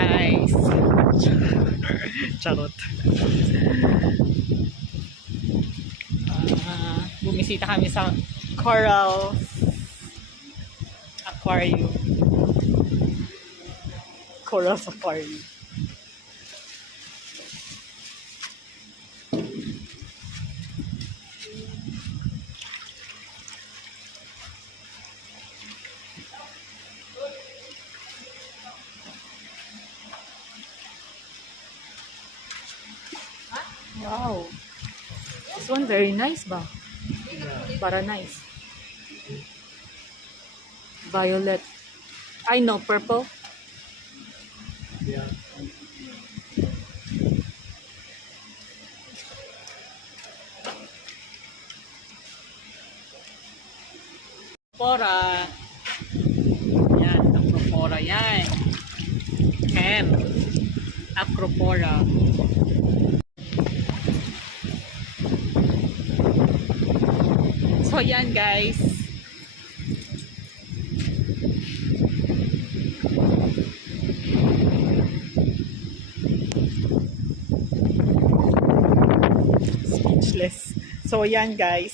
guys. Charot. Bumisita kami sa Coral Aquarium. Coral Aquarium. Wow. This one very nice ba? Para nice. Violet. I know, purple. Yeah. Acropora. Yan, Acropora yan. Acropora. So yan guys. Speechless. So yan guys.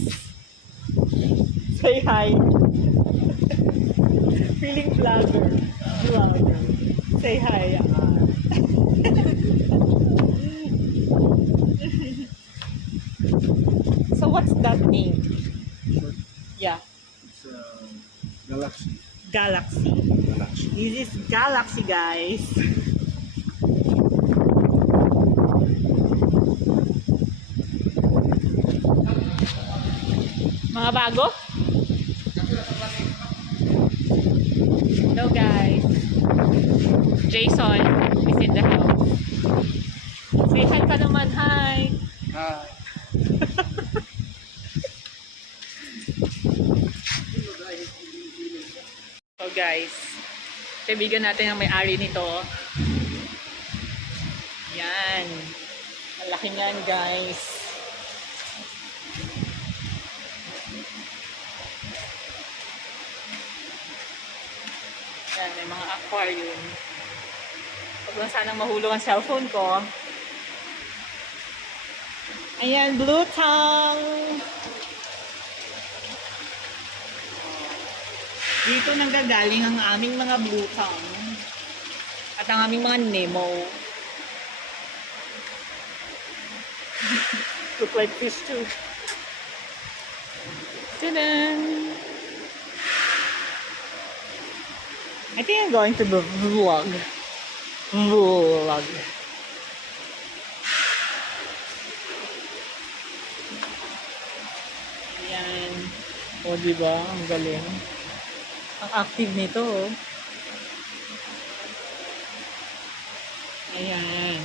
Say hi. Feeling vlogger. Say hi. So what's that name? Yeah. It's Galaxy. Galaxy. Galaxy. This is Galaxy, guys. Mga bago? Hello, guys. Jason is in the house. Say hi ka naman, hi. Hi. So guys, kaibigan natin ang may-ari nito. Yan. Malaki yan guys. Yan, may mga aquarium. Huwag lang sanang mahulog ang cellphone ko. Ayan, blue tongue. Dito nanggagaling ang aming mga blue tongue at ang aming mga Nemo. Look like fish too. Ta-da! I think I'm going to vlog. Ayan. O, diba? Ang galing. Ang active nito, oh. Ayan.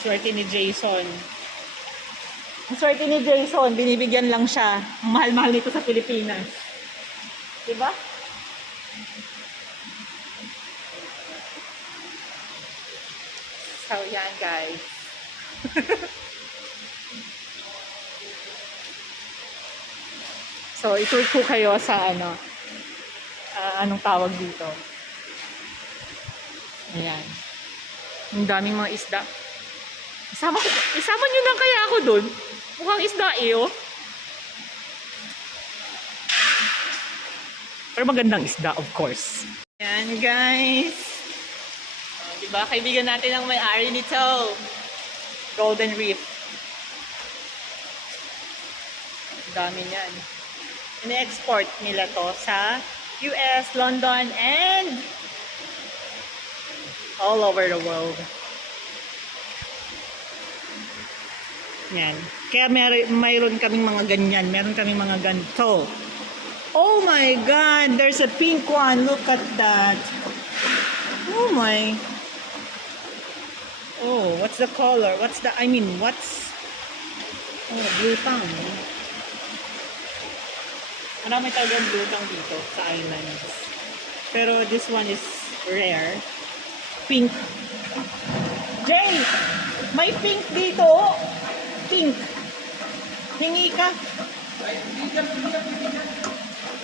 Swerte ni Jason. Ang swerte ni Jason, binibigyan lang siya. Ang mahal-mahal nito sa Pilipinas. Diba? So, yan guys. So, itour ko kayo sa anong tawag dito. Ayan. Ang daming mga isda. Isama nyo lang kaya ako dun. Mukhang isda oh. Pero magandang isda, of course. Ayan, guys. Diba? Kaibigan natin ang may-ari nito. Golden Reef. Ang dami niyan. Ine-export nila to sa US, London, and all over the world. Yan. Kaya mayroon kaming mga ganyan. Meron kaming mga ganito. Oh my God! There's a pink one. Look at that. Oh my. Oh, what's the color? What's... Oh, blue tongue. Marami talagang blue tongue dito sa islands. Pero this one is rare. Pink. Jay! May pink dito. Pink. Hingi ka.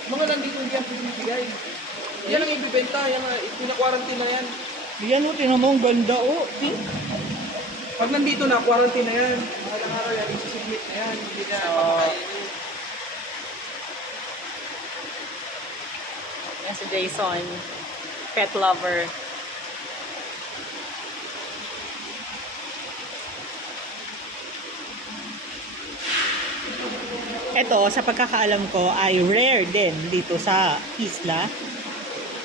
Mga nandito hindi ang pinibigay. Yan ang ibibenta, yan pina-quarantine na yan. Yan o, tinan mo, ang ganda o. Pag nandito na, quarantine na yan. Ilang araw yan, isi-submit na yan. Hindi na papakainin. Yan si Jason, pet lover. Ito, sa pagkakaalam ko, ay rare din dito sa isla.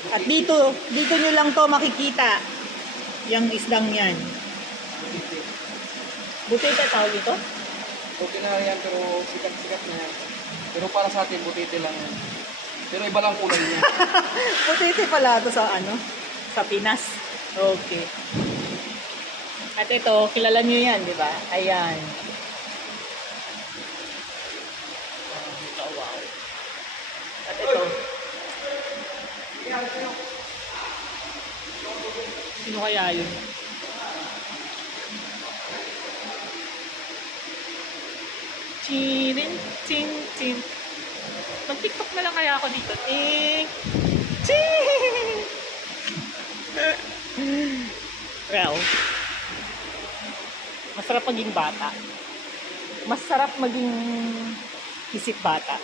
At dito nyo lang to makikita. Yung isdang yan. Butete tawag ito? Okay na yan, pero sikat-sikat na yan. Pero para sa atin, butete lang yan. Pero iba lang kulay niya. Butete pala ito sa ano? Sa Pinas. Okay. At ito, kilala nyo yan, di ba? Ayan. Wow. At ito. Sino kaya yun? Chinin, chin, chin. Mag-tiktok na lang kaya ako dito. Ting! Ching! Well, masarap maging bata. Masarap maging isip bata.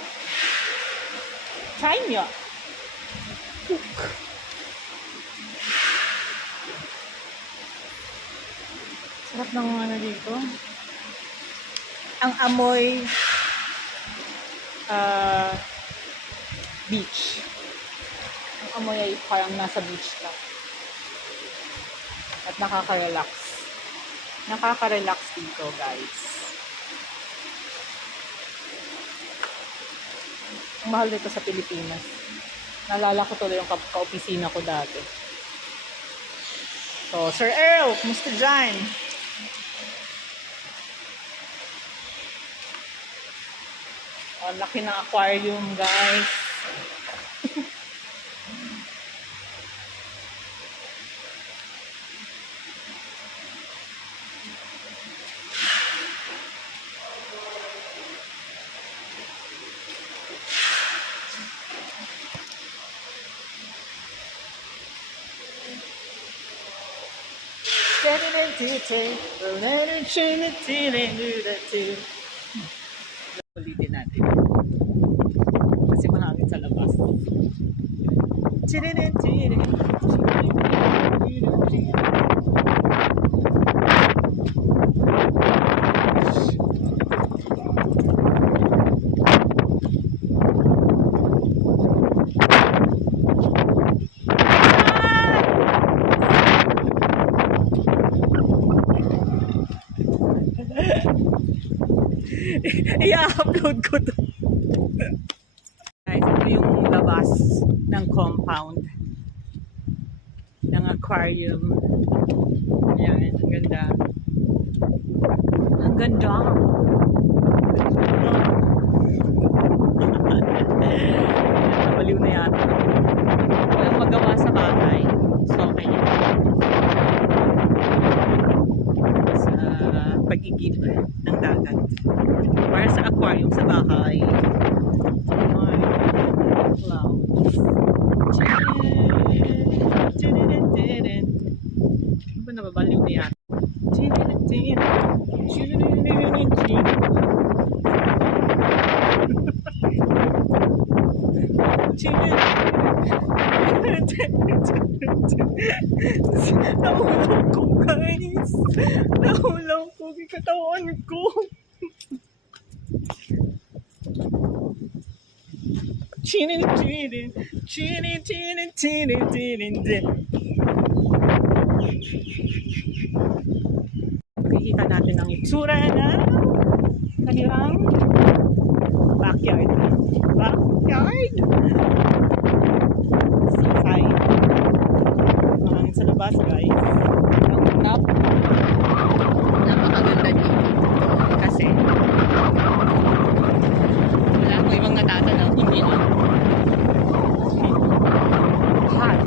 Try nyo. Sarap ng ano dito. Ang amoy beach. Ang amoy ay parang nasa beach ka. At nakaka-relax. Nakaka-relax dito, guys. Ang mahal dito sa Pilipinas. Naalala ko tuloy yung ka-opisina ko dati. So, Sir Earl, kumusta dyan? Ang laki ng aquarium, guys. Ulitin natin. Kasi mahangin sa labas. I-upload ko to. Guys, ito yung labas ng compound ng aquarium. Ayan, ang ganda. Ang ganda. Nabaliw na yata. Walang magawa sa bahay. So, okay yan. Sa pag-igib ng dagat. Para sa aquarium sa bahay. Ay, clouds. Ano ba nababaliw na yan? Nahulog ko, guys. Nahulog ko yung katawan ko. Chinin, chinin, chinin, chinin, chinin, chinin, chinin. Makikita natin ang itsura na kanilang backyard. Backyard! Seaside. Mahangin sa labas, guys. Napakaganda dito. Kasi wala ko ibang natatanaw kundi ang hot.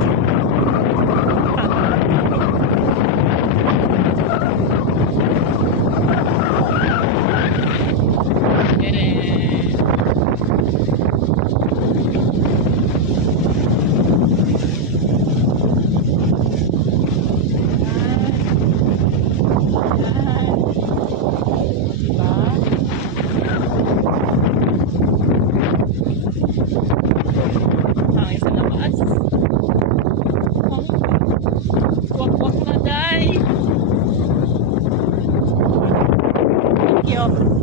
you.